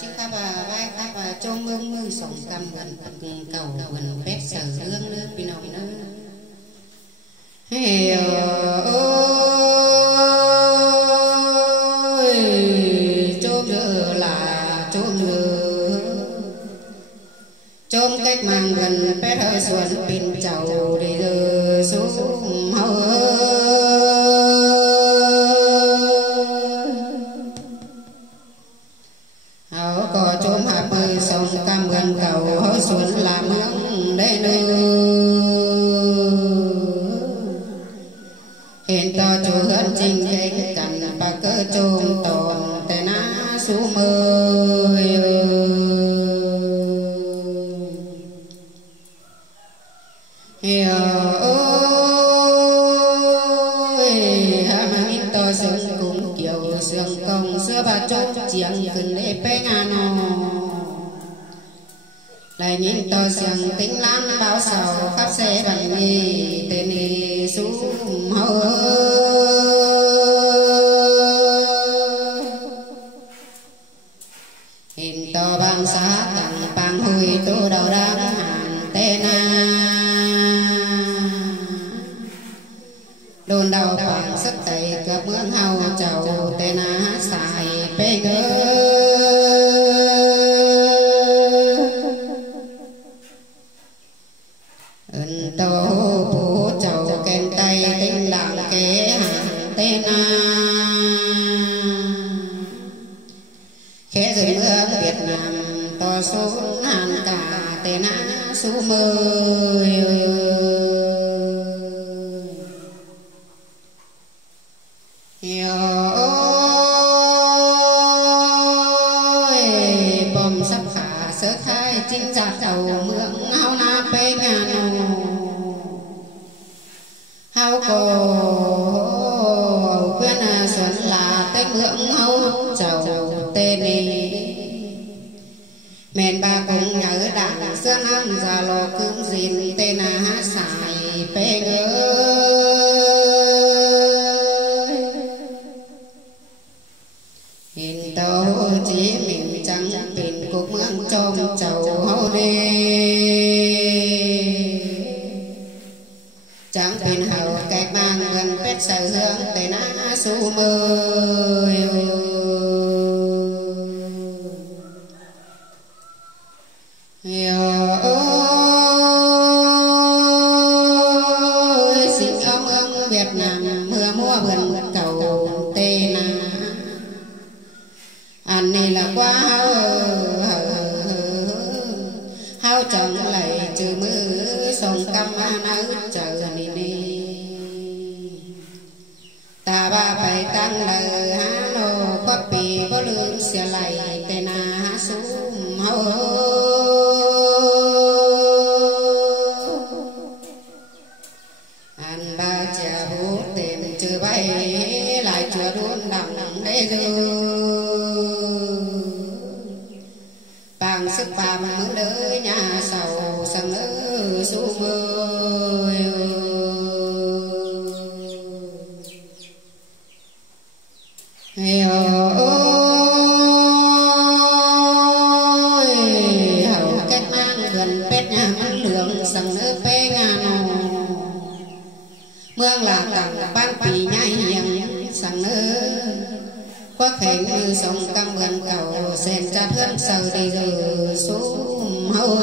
chứ khắp vai khắp trong mương sống cầm gần cầu gần bét sở hương nước pin nồng nữa ơi chôm nữa là chôm nữa chôm cách mang gần bét hơi xuân pin chầu đi giờ xuống hậu có chôm hạ bơi sông cam gần cầu hơi xuân là mương đây nữa hiện to chủ hơn trình cái cành bà cơ chôm tồn tè ná sú mơi hiểu ơi hàm in to sương cùng kiểu sương công xưa bà chốt chiangขึ้นlễ bé ngàn lại nhìn tôi xiềng tính lắm báo sầu khắp xe bằng đi tên đi xuống hậu hình to bang xã tặng bang hui tô đầu đám hàng tên đồn đầu bằng sức tẩy cướp mướn hậu chầu tên xài bê ngơ tô bố chầu kèn tay tinh lặng kế hàng tên khẽ rừng mưa Việt Nam to xuống hàn cả tên sú mơi hiểu ơi bom sắp khả sớ khai chính giặc đầu mượn hao na bê ngàn hao cổ khuyên xuân là tết ngưỡng hao chầu tên đi mền ba cùng nhớ đảng xưa năm già lò cứng gìn tên hát xài bê ngơ hình tàu chí mình trắng bình cuộc mướn trong chầu hậu đi chẳng bình hậu cách mang gần bét sở hương tên sú mơi hiểu ơi xin ông Việt Nam mưa mua vườn cầu tên anh này là quá hao chồng lại trừ mưa sông cam áo chờ này đi ta ba phải tăng lời há nô khoác bì có lương xe lại tên há xuống hao anh ba cha bố tìm chưa bay lại chưa đuôn đằng để dư bằng sức bà mướn đỡ nhà sầu sầm nữ sú mơi hiểu ơi hậu cách mang gần bét nhà mắn lượng sầm nữ bê ngàn mương là tặng ban pì nhai hiền sầm nữ có thể như sông cam gần cầu sen chặt hơn sầu đi rồi xuống hậu